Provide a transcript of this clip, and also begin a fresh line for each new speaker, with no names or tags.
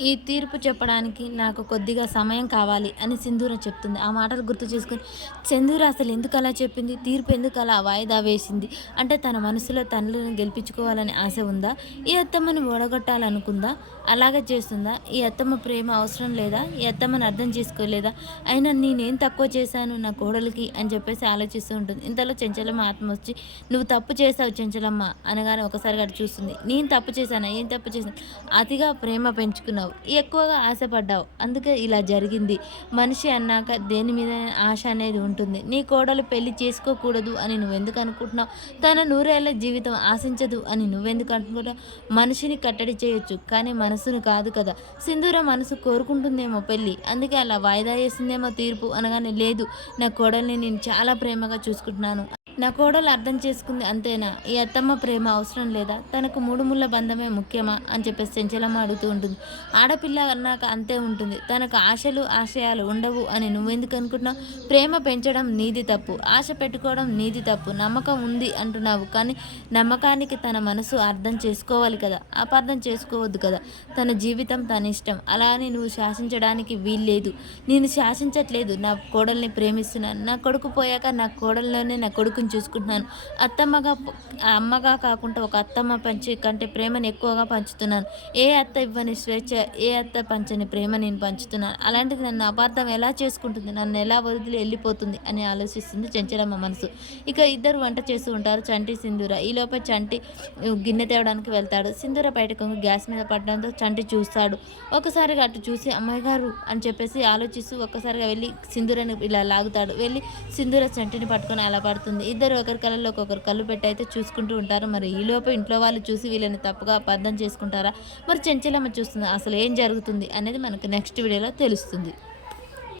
ఈ తీర్పు చెప్పడానికి నాకు కొద్దిగా సమయం కావాలి అని సింధూర చెప్తుంది. ఆ మాటలు గుర్తు చేసుకుని చందూర అసలు ఎందుకు అలా చెప్పింది? తీర్పు ఎందుకు అలా వాయిదా వేసింది? అంటే తన మనసులో తండ్రిని గెలిపించుకోవాలని ఆశ ఉందా? ఈ అత్తమ్మని ఓడగొట్టాలనుకుందా? అలాగే చేస్తుందా? ఈ అత్తమ్మ ప్రేమ అవసరం లేదా? ఈ అత్తమ్మని అర్థం చేసుకోలేదా? అయినా నేనేం తక్కువ చేశాను నా కోడలికి? అని చెప్పేసి ఆలోచిస్తూ ఉంటుంది. ఇంతలో చెంచలమ్మ ఆత్మ వచ్చి నువ్వు తప్పు చేసావు చెంచలమ్మ అనగానే ఒకసారి అటు చూస్తుంది. నేను తప్పు చేశానా? ఏం తప్పు చేశాను? అతిగా ప్రేమ పెంచుకున్నావు. ఎక్కువగా ఆశపడ్డావు. అందుకే ఇలా జరిగింది. మనిషి అన్నాక దేని మీద ఆశ అనేది ఉంటుంది. నీ కోడలు పెళ్ళి చేసుకోకూడదు అని నువ్వెందుకు అనుకుంటున్నావు? తన నూరేళ్ళ జీవితం ఆశించదు అని నువ్వెందుకు అనుకుంటావు మనిషిని కట్టడి చేయొచ్చు కానీ మనసును కాదు కదా. సింధూర మనసు కోరుకుంటుందేమో పెళ్ళి. అందుకే అలా వాయిదా వేసిందేమో తీర్పు అనగానే లేదు. నా కోడల్ని నేను చాలా ప్రేమగా చూసుకుంటున్నాను. నా కోడలు అర్థం చేసుకుంది అంతేనా? ఈ అత్తమ్మ ప్రేమ అవసరం లేదా? తనకు మూడు ముళ్ళ బంధమే ముఖ్యమా? అని చెప్పేసి చెంచలమ్మ అడుగుతూ ఉంటుంది. ఆడపిల్ల అన్నాక అంతే ఉంటుంది. తనకు ఆశలు ఆశయాలు ఉండవు అని నువ్వెందుకు అనుకుంటున్నావు? ప్రేమ పెంచడం నీది తప్పు. ఆశ పెట్టుకోవడం నీది తప్పు. నమ్మకం ఉంది అంటున్నావు కానీ నమ్మకానికి తన మనసు అర్థం చేసుకోవాలి కదా. అపార్థం చేసుకోవద్దు కదా. తన జీవితం తన ఇష్టం. అలా అని నువ్వు శాసించడానికి వీల్లేదు. నేను శాసించట్లేదు. నా కోడల్ని ప్రేమిస్తున్నాను నా కొడుకు పోయాక నా కోడల్లోనే నా కొడుకుని చూసుకుంటున్నాను. అత్తమ్మగా అమ్మగా కాకుండా ఒక అత్తమ్మ పంచే కంటే ప్రేమను ఎక్కువగా పంచుతున్నాను. ఏ అత్త ఇవ్వని స్వేచ్ఛ ఏ అత్త పంచని ప్రేమ నేను పంచుతున్నాను. అలాంటిది నన్ను అపార్థం ఎలా చేసుకుంటుంది నన్ను ఎలా వదిలి వెళ్ళిపోతుంది అని ఆలోచిస్తుంది చెంచలమ్మ మనసు. ఇక ఇద్దరు వంట చేస్తూ ఉంటారు చంటి సింధూర. ఈలోపే చంటి గిన్నె తేవడానికి వెళ్తాడు. సింధూర బయటకు గ్యాస్ మీద పడడంతో చంటి చూస్తాడు. ఒకసారిగా అటు చూసి అమ్మాయి గారు అని చెప్పేసి ఆలోచిస్తూ ఒక్కసారిగా వెళ్ళి సింధూరని ఇలా లాగుతాడు. వెళ్ళి సింధూర చంటిని పట్టుకొని అలా పడుతుంది. ఇద్దరు ఒకరి కళ్ళలో ఒకరు కళ్ళు పెట్టి అయితే చూసుకుంటూ ఉంటారు. మరి ఈలోపు ఇంట్లో వాళ్ళు చూసి వీళ్ళని తప్పుగా అర్థం చేసుకుంటారా? మరి చెంచలమ్మ చూస్తుంది అసలు ఏం జరుగుతుంది అనేది మనకు నెక్స్ట్ వీడియోలో తెలుస్తుంది.